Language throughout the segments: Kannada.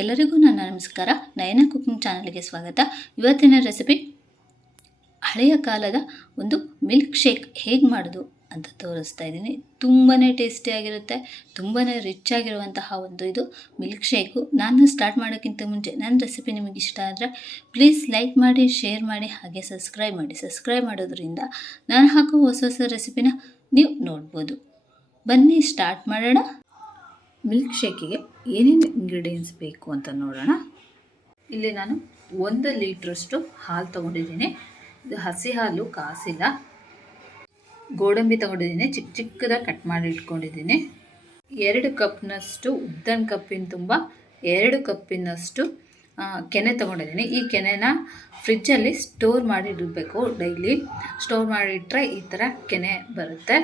ಎಲ್ಲರಿಗೂ ನನ್ನ ನಮಸ್ಕಾರ. ನಯನ ಕುಕಿಂಗ್ ಚಾನಲ್ಗೆ ಸ್ವಾಗತ. ಇವತ್ತಿನ ರೆಸಿಪಿ ಹಳೆಯ ಕಾಲದ ಒಂದು ಮಿಲ್ಕ್ ಶೇಕ್ ಹೇಗೆ ಮಾಡೋದು ಅಂತ ತೋರಿಸ್ತಾ ಇದ್ದೀನಿ. ತುಂಬಾ ಟೇಸ್ಟಿಯಾಗಿರುತ್ತೆ, ತುಂಬಾ ರಿಚ್ ಆಗಿರುವಂತಹ ಒಂದು ಇದು ಮಿಲ್ಕ್ ಶೇಕು. ನಾನು ಸ್ಟಾರ್ಟ್ ಮಾಡೋಕ್ಕಿಂತ ಮುಂಚೆ ನನ್ನ ರೆಸಿಪಿ ನಿಮಗೆ ಇಷ್ಟ ಆದರೆ ಪ್ಲೀಸ್ ಲೈಕ್ ಮಾಡಿ, ಶೇರ್ ಮಾಡಿ, ಹಾಗೆ ಸಬ್ಸ್ಕ್ರೈಬ್ ಮಾಡಿ. ಸಬ್ಸ್ಕ್ರೈಬ್ ಮಾಡೋದ್ರಿಂದ ನಾನು ಹಾಕೋ ಹೊಸ ಹೊಸ ರೆಸಿಪಿನ ನೀವು ನೋಡ್ಬೋದು. ಬನ್ನಿ ಸ್ಟಾರ್ಟ್ ಮಾಡೋಣ. ಮಿಲ್ಕ್ ಶೇಕಿಗೆ ಏನೇನು ಇಂಗ್ರೀಡಿಯೆಂಟ್ಸ್ ಬೇಕು ಅಂತ ನೋಡೋಣ. ಇಲ್ಲಿ ನಾನು 1 ಲೀಟ್ರಷ್ಟು ಹಾಲು ತೊಗೊಂಡಿದ್ದೀನಿ. ಇದು ಹಸಿ ಹಾಲು, ಕಾಸಿಲ್ಲ. ಗೋಡಂಬಿ ತೊಗೊಂಡಿದ್ದೀನಿ, ಚಿಕ್ಕ ಚಿಕ್ಕದಾಗಿ ಕಟ್ ಮಾಡಿ ಇಟ್ಕೊಂಡಿದ್ದೀನಿ. 2 ಕಪ್ನಷ್ಟು ಉದ್ದನ ಕಪ್ಪಿನ ತುಂಬ 2 ಕಪ್ಪಿನಷ್ಟು ಕೆನೆ ತೊಗೊಂಡಿದ್ದೀನಿ. ಈ ಕೆನೆನ ಫ್ರಿಜ್ಜಲ್ಲಿ ಸ್ಟೋರ್ ಮಾಡಿ ಇಡಬೇಕು. ಡೈಲಿ ಸ್ಟೋರ್ ಮಾಡಿಟ್ರೆ ಈ ಥರ ಕೆನೆ ಬರುತ್ತೆ.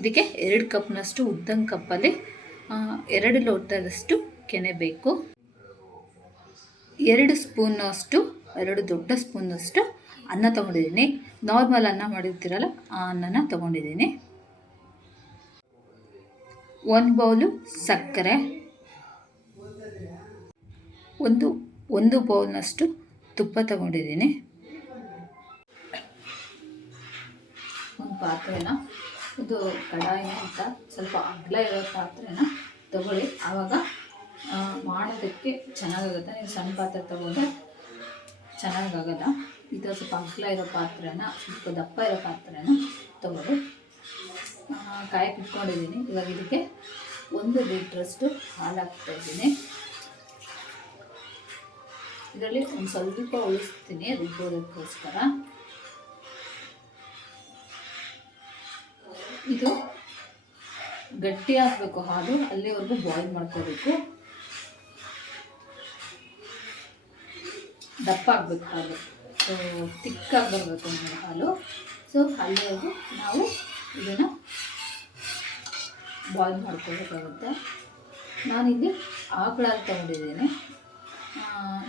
ಇದಕ್ಕೆ 2 ಕಪ್ನಷ್ಟು ಉದ್ದನ ಕಪ್ಪಲ್ಲಿ 2 ಲೋಟದಷ್ಟು ಕೆನೆ ಬೇಕು. 2 ಸ್ಪೂನಷ್ಟು, 2 ದೊಡ್ಡ ಸ್ಪೂನಷ್ಟು ಅನ್ನ ತೊಗೊಂಡಿದ್ದೀನಿ. ನಾರ್ಮಲ್ ಅನ್ನ ಮಾಡಿರ್ತೀರಲ್ಲ ಆ ಅನ್ನನ ತೊಗೊಂಡಿದ್ದೀನಿ. 1 ಬೌಲು ಸಕ್ಕರೆ, ಒಂದು ಬೌಲ್ನಷ್ಟು ತುಪ್ಪ ತೊಗೊಂಡಿದ್ದೀನಿ. ಒಂದು ಪಾತ್ರೆನ, ಇದು ಕಡಾಯಿನ ಅಂತ ಸ್ವಲ್ಪ ಅಗಲ ಇರೋ ಪಾತ್ರೆನ ತಗೊಳ್ಳಿ, ಆವಾಗ ಮಾಡೋದಕ್ಕೆ ಚೆನ್ನಾಗಾಗುತ್ತೆ. ನೀವು ಸಣ್ಣ ಪಾತ್ರೆ ತಗೊಂಡ್ರೆ ಚೆನ್ನಾಗಾಗಲ್ಲ. ಇದು ಸ್ವಲ್ಪ ಅಗಲ ಇರೋ ಪಾತ್ರೆನ, ಸ್ವಲ್ಪ ದಪ್ಪ ಇರೋ ಪಾತ್ರೆನ ತಗೊಳ್ಳಿ. ಕಾಯಕ್ಕೆ ಇಟ್ಕೊಂಡಿದ್ದೀನಿ. ಇವಾಗ ಇದಕ್ಕೆ 1 ಲೀಟ್ರಷ್ಟು ಹಾಲು ಹಾಕ್ತಾಯಿದ್ದೀನಿ. ಇದರಲ್ಲಿ ಒಂದು ಸ್ವಲ್ಪ ಉಳಿಸ್ತೀನಿ ರುಬ್ಬೋದಕ್ಕೋಸ್ಕರ. ಇದು ಗಟ್ಟಿ ಹಾಕಬೇಕು ಹಾಲು, ಅಲ್ಲಿವರೆಗೂ ಬಾಯ್ಲ್ ಮಾಡ್ಕೋಬೇಕು. ದಪ್ಪ ಆಗಬೇಕು ಹಾಲು, ಸೊ ತಿಕ್ಕಾಗಿ ಬರಬೇಕು ಹಾಲು. ಸೊ ಅಲ್ಲಿವರೆಗೂ ನಾವು ಇದನ್ನು ಬಾಯ್ಲ್ ಮಾಡ್ಕೋಬೇಕಾಗುತ್ತೆ. ನಾನಿಲ್ಲಿ ಆಕಳ ಹಾಲು ತೊಗೊಂಡಿದ್ದೀನಿ.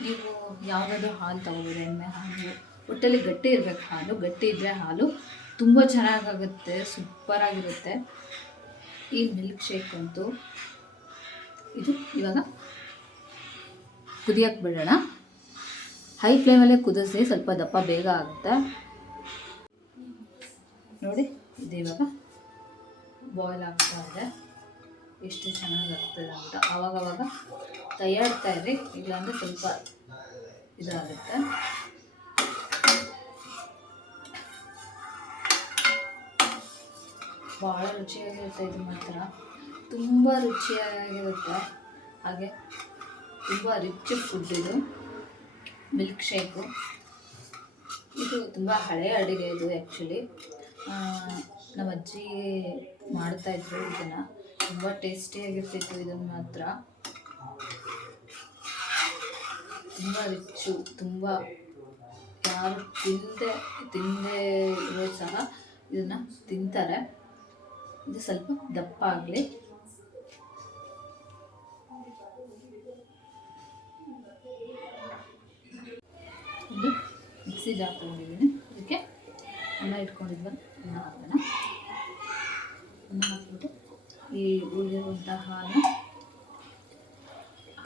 ನೀವು ಯಾವುದಾದ್ರೂ ಹಾಲು ತೊಗೋಬೋದು, ಎಮ್ಮೆ ಹಾಲು. ಒಟ್ಟಲ್ಲಿ ಗಟ್ಟಿ ಇರಬೇಕು ಹಾಲು. ಗಟ್ಟಿ ಇದ್ದರೆ ಹಾಲು ತುಂಬ ಚೆನ್ನಾಗಾಗುತ್ತೆ, ಸೂಪರಾಗಿರುತ್ತೆ ಈ ಮಿಲ್ಕ್ ಶೇಕ್ ಅಂತೂ. ಇದು ಇವಾಗ ಕುದಿಯೋಕ್ಕೆ ಬಿಡೋಣ. ಹೈ ಫ್ಲೇಮಲ್ಲೇ ಕುದಿಸಿ, ಸ್ವಲ್ಪ ದಪ್ಪ ಬೇಗ ಆಗುತ್ತೆ. ನೋಡಿ, ಇದು ಇವಾಗ ಬಾಯ್ಲ್ ಆಗ್ತಾ ಇದೆ. ಎಷ್ಟು ಚೆನ್ನಾಗಾಗ್ತದೆ ಅಂತ ಆವಾಗವಾಗ ತಯಾರ್ತಾ ಇರಿ, ಇಲ್ಲಾಂದರೆ ಸ್ವಲ್ಪ ಇದಾಗುತ್ತೆ. ಭಾಳ ರುಚಿಯಾಗಿರುತ್ತೆ. ಇದು ಮಾತ್ರ ತುಂಬ ರುಚಿಯಾಗಿರುತ್ತೆ. ಹಾಗೆ ತುಂಬ ರಿಚ್ ಫುಡ್ ಇದು ಮಿಲ್ಕ್ ಶೇಕು. ಇದು ತುಂಬ ಹಳೆಯ ಅಡುಗೆ ಇದು. ಆ್ಯಕ್ಚುಲಿ ನಮ್ಮ ಅಜ್ಜಿ ಮಾಡ್ತಾಯಿದ್ರು ಇದನ್ನು. ತುಂಬ ಟೇಸ್ಟಿಯಾಗಿರ್ತಿತ್ತು ಇದನ್ನು ಮಾತ್ರ. ತುಂಬ ರಿಚ್ಚು, ತುಂಬ ಯಾರು ತಿಂದೇ ಇರೋ ಸಹ ಇದನ್ನು ತಿಂತಾರೆ. ಇದು ಸ್ವಲ್ಪ ದಪ್ಪ ಆಗಲಿ. ಒಂದು ಮಿಕ್ಸಿ ಜಾರ್ ತೊಗೊಂಡಿದ್ದೀನಿ. ಅದಕ್ಕೆ ಅನ್ನ ಇಟ್ಕೊಂಡಿದ್ವಲ್ಲ, ಅನ್ನ ಹಾಕ್ಬಿಟ್ಟು ಈ ಉಳಿದಿರುವಂತಹ ಹಾಲು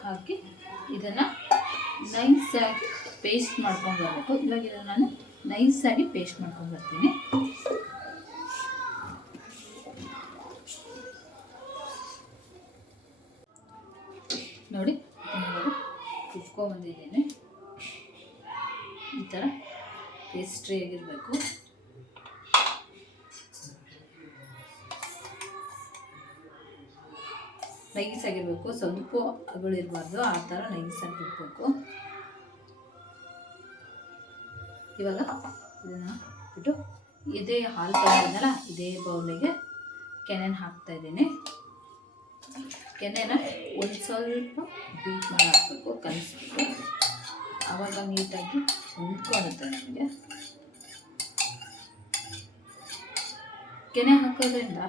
ಹಾಕಿ ಇದನ್ನು ನೈಸಾಗಿ ಪೇಸ್ಟ್ ಮಾಡ್ಕೊಂಡು ಬರಬೇಕು. ಇವಾಗ ಇದನ್ನು ನಾನು ನೈಸಾಗಿ ಪೇಸ್ಟ್ ಮಾಡ್ಕೊಂಡು ಬರ್ತೀನಿ. ನೋಡಿ, ಕುತ್ಕೊಂಡ್ಬಂದಿದ್ದೀನಿ. ಈ ಥರ ಪೇಸ್ಟ್ರಿ ಆಗಿರಬೇಕು. ನೈಸಾಗಿರಬೇಕು, ಸ್ವಲ್ಪ ಅಗಳಿರಬಾರ್ದು. ಆ ಥರ ನೈಸಾಗಿರಬೇಕು. ಇವಾಗ ಇದನ್ನು ಬಿಟ್ಟು ಇದೇ ಹಾಲು ತಗೊಂಡಿದ್ದಲ್ಲ, ಇದೇ ಬೌಲಿಗೆ ಕೆನೆನ ಹಾಕ್ತಾಯಿದ್ದೀನಿ. ಕೆನೆನ ಒಂದು ಸ್ವಲ್ಪ ಬೀಟ್ ಮಾಡಿ ಹಾಕಬೇಕು, ಕಲಿಸ್ಬೇಕು. ಆವಾಗ ನೀಟಾಗಿ ಹೊಂದ್ಕೊಳ್ಳುತ್ತೆ ನಮಗೆ. ಕೆನೆ ಹಾಕೋದ್ರಿಂದ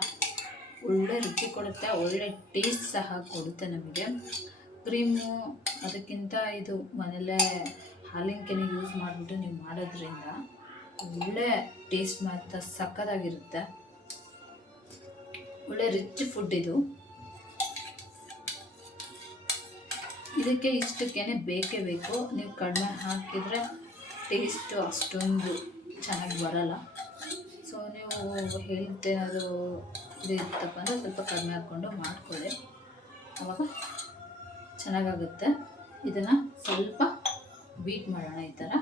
ಒಳ್ಳೆ ರುಚಿ ಕೊಡುತ್ತೆ, ಒಳ್ಳೆ ಟೇಸ್ಟ್ ಸಹ ಕೊಡುತ್ತೆ ನಮಗೆ. ಕ್ರೀಮು ಅದಕ್ಕಿಂತ ಇದು ಮನೆಯಲ್ಲೇ ಹಾಲಿನ ಕೆನೆ ಯೂಸ್ ಮಾಡಿಬಿಟ್ಟು ನೀವು ಮಾಡೋದ್ರಿಂದ ಒಳ್ಳೆ ಟೇಸ್ಟ್ ಮಾತ್ರ ಸಕ್ಕತ್ತಾಗಿರುತ್ತೆ. ಒಳ್ಳೆ ರಿಚ್ ಫುಡ್ ಇದು. ಇದಕ್ಕೆ ಇಷ್ಟಕ್ಕೇ ಬೇಕೇ ಬೇಕು. ನೀವು ಕಡಿಮೆ ಹಾಕಿದರೆ ಟೇಸ್ಟು ಅಷ್ಟೊಂದು ಚೆನ್ನಾಗಿ ಬರಲ್ಲ. ಸೊ ನೀವು ಹೆಲ್ತ್ ಏನಾದರೂ ಇದು ಇರ್ತಪ್ಪ ಅಂದರೆ ಸ್ವಲ್ಪ ಕಡಿಮೆ ಹಾಕ್ಕೊಂಡು ಮಾಡ್ಕೊಳ್ಳಿ, ಆವಾಗ ಚೆನ್ನಾಗಾಗುತ್ತೆ. ಇದನ್ನು ಸ್ವಲ್ಪ ಬೀಟ್ ಮಾಡೋಣ. ಈ ಥರ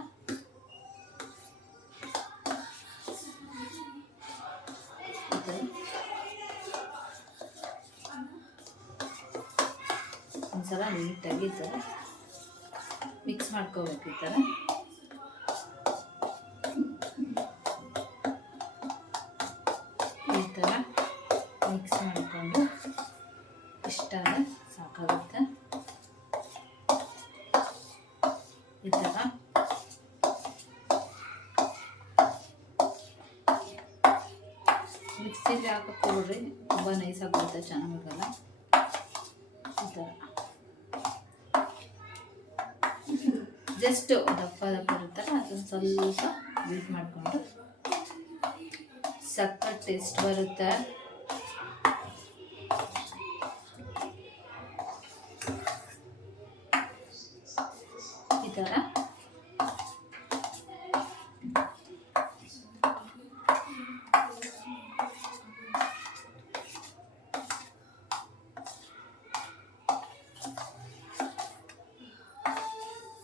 ಒಂದ್ಸಲ ನೀಟಾಗಿ ಈ ಥರ ಮಿಕ್ಸ್ ಮಾಡ್ಕೋಬೇಕು. ಈ ಥರ ಮಿಕ್ಸ್ ಮಾಡಿಕೊಂಡು ಇಷ್ಟಾದರೆ ಸಾಕಾಗುತ್ತೆ. ಈ ಥರ ಮಿಕ್ಸಿಲಿ ಹಾಕಕ್ಕೆ ಹೋಗ್ರಿ, ತುಂಬ ನೈಸಾಗಿ ಬರುತ್ತೆ, ಚೆನ್ನಾಗಲ್ಲ. ಈ ಥರ ಜಸ್ಟ್ ದಪ್ಪ ಇರುತ್ತಲ್ಲ ಅದನ್ನು ಸ್ವಲ್ಪ ಬೀಟ್ ಮಾಡಿಕೊಂಡು ಸಖತ್ ಟೇಸ್ಟ್ ಬರುತ್ತೆ. ಈ ಥರ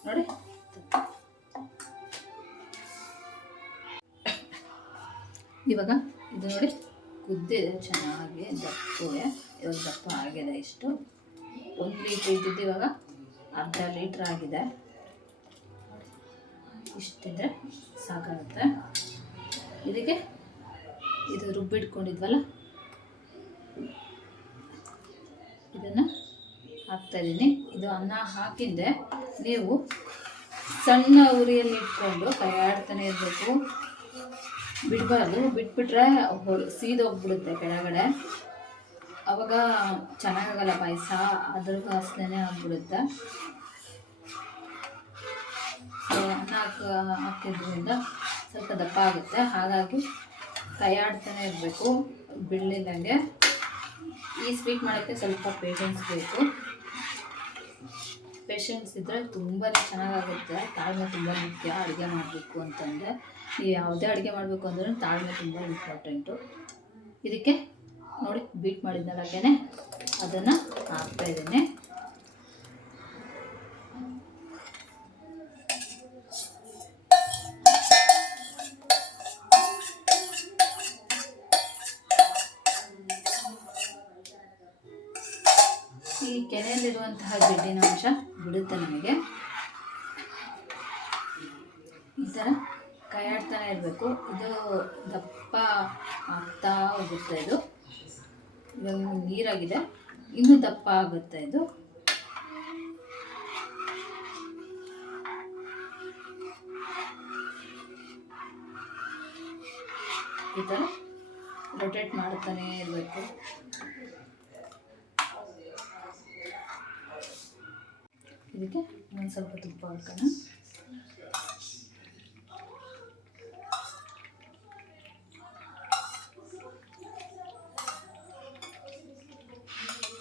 ನೋಡಿ. ಇವಾಗ ಇದು ನೋಡಿ ಕುದ್ದಿದೆ ಚೆನ್ನಾಗಿ, ದಪ್ಪಗೆ. ಇವಾಗ ದಪ್ಪ ಆಗಿದೆ. ಇಷ್ಟು 1 ಲೀಟ್ರ್ ಇದ್ದಿದ್ದು ಇವಾಗ ಅರ್ಧ ಲೀಟ್ರ್ ಆಗಿದೆ. ಇಷ್ಟಿದ್ರೆ ಸಾಕಾಗುತ್ತೆ. ಇದಕ್ಕೆ ಇದು ರುಬ್ಬಿಟ್ಕೊಂಡಿದ್ವಲ್ಲ ಇದನ್ನು ಹಾಕ್ತಾಯಿದ್ದೀನಿ. ಇದು ಅನ್ನ ಹಾಕಿಂದೆ ನೀವು ಸಣ್ಣ ಉರಿಯಲ್ಲಿ ಇಟ್ಕೊಂಡು ಕೈ ಆಡ್ತಾನೆ ಇರಬೇಕು, ಬಿಡಬಾರ್ದು. ಬಿಟ್ಬಿಟ್ರೆ ಸೀದೋಗ್ಬಿಡುತ್ತೆ ಕೆಳಗಡೆ, ಅವಾಗ ಚೆನ್ನಾಗಾಗಲ್ಲ ಪಾಯಸ, ಅದ್ರ ವಾಸನೆ ಆಗ್ಬಿಡುತ್ತೆ. ಸೊ ಅನ್ನ ಹಾಕಿದ್ರಿಂದ ಸ್ವಲ್ಪ ದಪ್ಪ ಆಗುತ್ತೆ, ಹಾಗಾಗಿ ಕೈ ಆಡ್ತಾನೆ ಇರಬೇಕು ಬಿಡಲಿಲ್ಲಂಗೆ. ಈ ಸ್ವೀಟ್ ಮಾಡೋಕ್ಕೆ ಸ್ವಲ್ಪ ಪೇಷನ್ಸ್ ಬೇಕು. ಪೇಷನ್ಸ್ ಇದ್ದರೆ ತುಂಬಾ ಚೆನ್ನಾಗಾಗುತ್ತೆ. ತಾಳ್ಮೆ ತುಂಬ ಮುಖ್ಯ ಅಡುಗೆ ಮಾಡಬೇಕು ಅಂತಂದರೆ. ನೀವು ಯಾವುದೇ ಅಡುಗೆ ಮಾಡಬೇಕು ಅಂದ್ರೂ ತಾಳ್ಮೆ ತುಂಬ ಇಂಪಾರ್ಟೆಂಟು. ಇದಕ್ಕೆ ನೋಡಿ ಬೀಟ್ ಮಾಡಿದ್ನಲ್ಲೇ ಅದನ್ನು ಹಾಕ್ತಾಯಿದ್ದೀನಿ. ಈ ಕೆನೆಯಲ್ಲಿರುವಂತಹ ಜಿಡ್ಡಿನ ಅಂಶ ಬಿಡುತ್ತೆ ನಮಗೆ. ಈ ಥರ ಕೈ ಆಡ್ತಾನೆ ಇರಬೇಕು. ಇದು ದಪ್ಪ ಆಗ್ತಾ ಹೋಗುತ್ತೆ. ಇದು ಇವಾಗ ನೀರಾಗಿದೆ, ಇನ್ನೂ ದಪ್ಪ ಆಗುತ್ತೆ. ಇದು ಈ ಥರ ರೊಟೇಟ್ ಮಾಡ್ತಾನೆ ಇರಬೇಕು. ಇದಕ್ಕೆ ಒಂದು ಸ್ವಲ್ಪ ತುಪ್ಪ ಹಾಕೋಣ.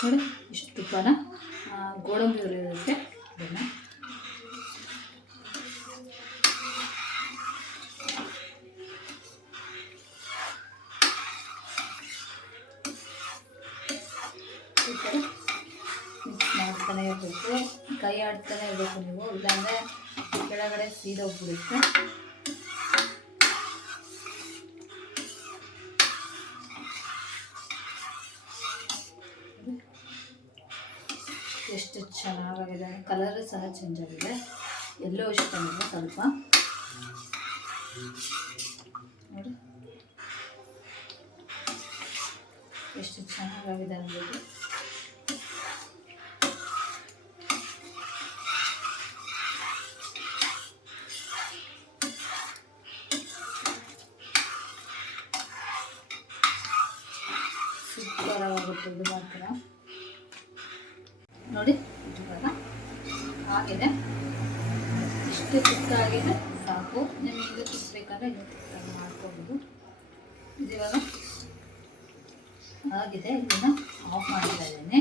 ನೋಡಿ ಇಷ್ಟು ತುಪ್ಪನ ಗೋಡಂಬಿ ಹುರಿಯೋದಕ್ಕೆ ಅದನ್ನು ಈ ಥರ ಮಿಕ್ಸ್ ಮಾಡ್ತಾನೆ ಇರಬೇಕು, ಕೈ ಆಡ್ತಾನೆ ಇರಬೇಕು ನೀವು, ಇಲ್ಲಾಂದರೆ ಕೆಳಗಡೆ ಸೀದೋಗ್ಬಿಡುತ್ತೆ. ಎಷ್ಟು ಚೆನ್ನಾಗಿದೆ, ಕಲರು ಸಹ ಚೇಂಜ್ ಆಗಿದೆ. ಎಲ್ಲೋ ಇಷ್ಟವಿಲ್ಲ ಸ್ವಲ್ಪ ನೋಡಿ ಎಷ್ಟು ಚೆನ್ನಾಗಿದೆ ಅನ್ನೋದು. ಸೂಪರಾಗುತ್ತೆ ಇದು ಮಾತ್ರ. ನೋಡಿ ಇವಾಗ ಆಗಿದೆ, ಇಷ್ಟು ಚಿಕ್ಕಾಗಿದೆ ಸಾಕು. ನಿಮಗೆ ಇದು ತಿಕ್ಕಬೇಕಾದ್ರೆ ಇದು ಚಿಕ್ಕಾಗಿ ಮಾಡ್ಕೋಬೋದು. ಇದು ಇವಾಗ ಆಗಿದೆ, ಇದನ್ನು ಆಫ್ ಮಾಡ್ತಾ ಇದ್ದೀನಿ.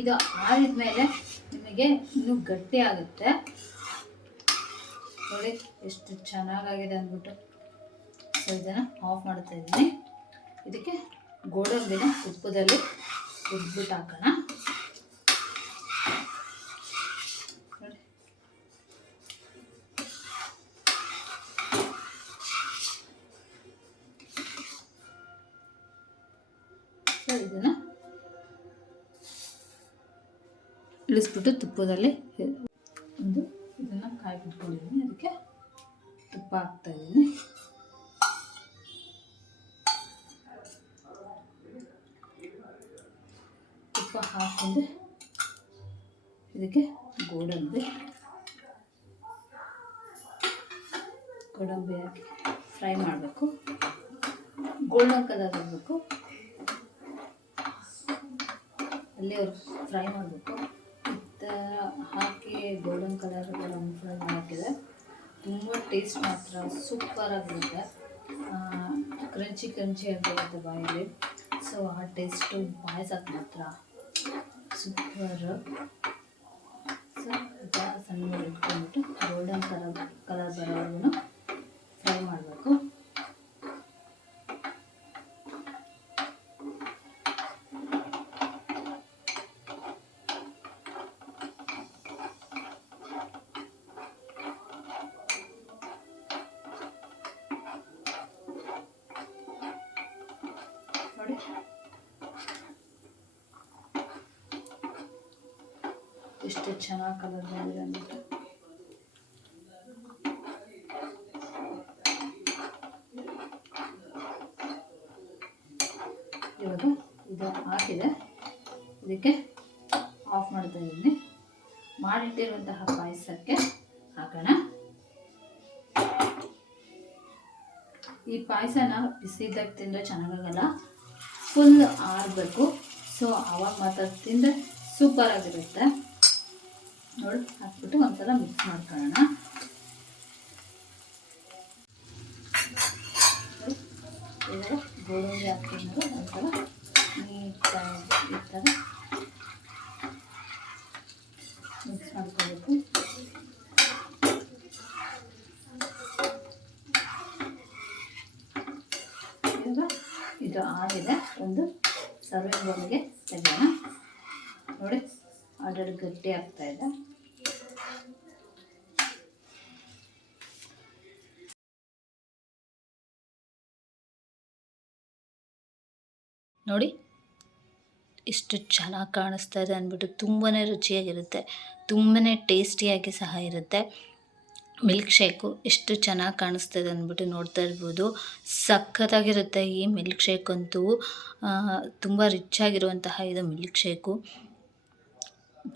ಇದು ಆರಿದ ಮೇಲೆ ನಿಮಗೆ ಇನ್ನೂ ಗಟ್ಟಿ ಆಗುತ್ತೆ. ನೋಡಿ ಎಷ್ಟು ಚೆನ್ನಾಗಾಗಿದೆ ಅಂದ್ಬಿಟ್ಟು. ಸೊ ಇದನ್ನು ಆಫ್ ಮಾಡ್ತಾ ಇದ್ದೀನಿ. ಇದಕ್ಕೆ ಗೋಡಂಬಿನ ತುಪ್ಪದಲ್ಲಿ ಹುರಿದ್ಬಿಟ್ಟು ಹಾಕೋಣ. ನೋಡಿ ಸೊ ಇದನ್ನು ಇಳಿಸ್ಬಿಟ್ಟು ತುಪ್ಪದಲ್ಲಿ ಒಂದು ಇದನ್ನು ಕಾಯಿ ಬಿಟ್ಕೊಂಡಿದ್ದೀನಿ. ಅದಕ್ಕೆ ತುಪ್ಪ ಹಾಕ್ತಾ ಇದ್ದೀನಿ. ತುಪ್ಪ ಹಾಕ್ಕೊಂಡು ಇದಕ್ಕೆ ಗೋಡಂಬಿ ಹಾಕಿ ಫ್ರೈ ಮಾಡಬೇಕು. ಗೋಲ್ಡನ್ ಕಲರ್ ಆಗಬೇಕು, ಅಲ್ಲಿವರೆಗೂ ಫ್ರೈ ಮಾಡಬೇಕು. ಈ ಥರ ಹಾಕಿ ಗೋಲ್ಡನ್ ಕಲರ್ ಫ್ರೈ ಹಾಕಿದರೆ ತುಂಬ ಟೇಸ್ಟ್ ಮಾತ್ರ ಸೂಪರಾಗಿರುತ್ತೆ. ಕ್ರಂಚಿ ಆಗಿರುತ್ತೆ ಬಾಯಲ್ಲಿ. ಸೊ ಆ ಟೇಸ್ಟು ಪಾಯಸಕ್ಕೆ ಮಾತ್ರ ಸೂಪರು. ಸೊ ಸಣ್ಣ ಇಟ್ಕೊಂಡ್ಬಿಟ್ಟು ಗೋಲ್ಡನ್ ಕಲರ್ ಬರೋವರೆಗೂ ಫ್ರೈ ಮಾಡಬೇಕು. ನೋಡಿ ಎಷ್ಟು ಚೆನ್ನಾಗಿ ಕಲರ್ ಬಂದಿದೆ ಅಂದ್ಬಿಟ್ಟು. ಇವಾಗ ಇದು ಹಾಕಿದೆ, ಇದಕ್ಕೆ ಆಫ್ ಮಾಡ್ತಾ ಇದ್ದೀನಿ. ಮಾಡಿಟ್ಟಿರುವಂತಹ ಪಾಯಸಕ್ಕೆ ಹಾಕೋಣ. ಈ ಪಾಯಸನ ಬಿಸಿದಾಗ ತಿಂದರೆ ಚೆನ್ನಾಗಾಗಲ್ಲ, ಫುಲ್ ಆರಬೇಕು. ಸೊ ಆವಾಗ ಮಾತ್ರ ತಿಂದರೆ ಸೂಪರಾಗಿರುತ್ತೆ. ನೋಡಿ ಹಾಕ್ಬಿಟ್ಟು ಒಂದ್ಸಲ ಮಿಕ್ಸ್ ಮಾಡ್ಕೊಳ್ಳೋಣ. ಇವಾಗ ಗೋಡಂಬಿ ಹಾಕ್ಕೊಂಡು ಒಂದ್ಸಲ ನೀಟಾಗಿ ಈ ಥರ ಮಿಕ್ಸ್ ಮಾಡ್ಕೋಬೇಕು. ಇವಾಗ ಇದು ಆಗಿದೆ. ಒಂದು ಸರ್ವಿಂಗ್ ಬೌಲ್ಗೆ ತೆಗೆಯೋಣ. ನೋಡಿ ಆಲ್ರೆಡಿ ಗಟ್ಟಿ ಆಗ್ತಾ ಇದೆ. ನೋಡಿ ಎಷ್ಟು ಚೆನ್ನಾಗಿ ಕಾಣಿಸ್ತಾ ಇದೆ ಅಂದ್ಬಿಟ್ಟು. ತುಂಬಾ ರುಚಿಯಾಗಿರುತ್ತೆ, ತುಂಬಾ ಟೇಸ್ಟಿಯಾಗಿ ಸಹ ಇರುತ್ತೆ. ಮಿಲ್ಕ್ ಶೇಕು ಎಷ್ಟು ಚೆನ್ನಾಗಿ ಕಾಣಿಸ್ತದೆ ಅಂದ್ಬಿಟ್ಟು ನೋಡ್ತಾ ಇರ್ಬೋದು. ಸಖತ್ತಾಗಿರುತ್ತೆ ಈ ಮಿಲ್ಕ್ ಶೇಕ್ ಅಂತೂ. ತುಂಬ ರಿಚ್ ಆಗಿರುವಂತಹ ಇದು ಮಿಲ್ಕ್ ಶೇಕು.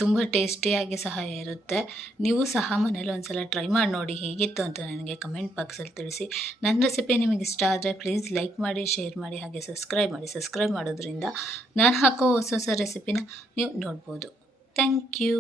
ತುಂಬ ಟೇಸ್ಟಿಯಾಗಿ ಸಹ ಇರುತ್ತೆ. ನೀವು ಸಹ ಮನೇಲಿ ಒಂದ್ಸಲ ಟ್ರೈ ಮಾಡಿ ನೋಡಿ ಹೇಗಿತ್ತು ಅಂತ ನನಗೆ ಕಮೆಂಟ್ ಬಾಕ್ಸಲ್ಲಿ ತಿಳಿಸಿ. ನನ್ನ ರೆಸಿಪಿ ನಿಮಗೆ ಇಷ್ಟ ಆದರೆ ಪ್ಲೀಸ್ ಲೈಕ್ ಮಾಡಿ, ಶೇರ್ ಮಾಡಿ, ಹಾಗೆ ಸಬ್ಸ್ಕ್ರೈಬ್ ಮಾಡಿ. ಸಬ್ಸ್ಕ್ರೈಬ್ ಮಾಡೋದ್ರಿಂದ ನಾನು ಹಾಕೋ ಹೊಸ ಹೊಸ ರೆಸಿಪಿನ ನೀವು ನೋಡ್ಬೋದು. Thank you.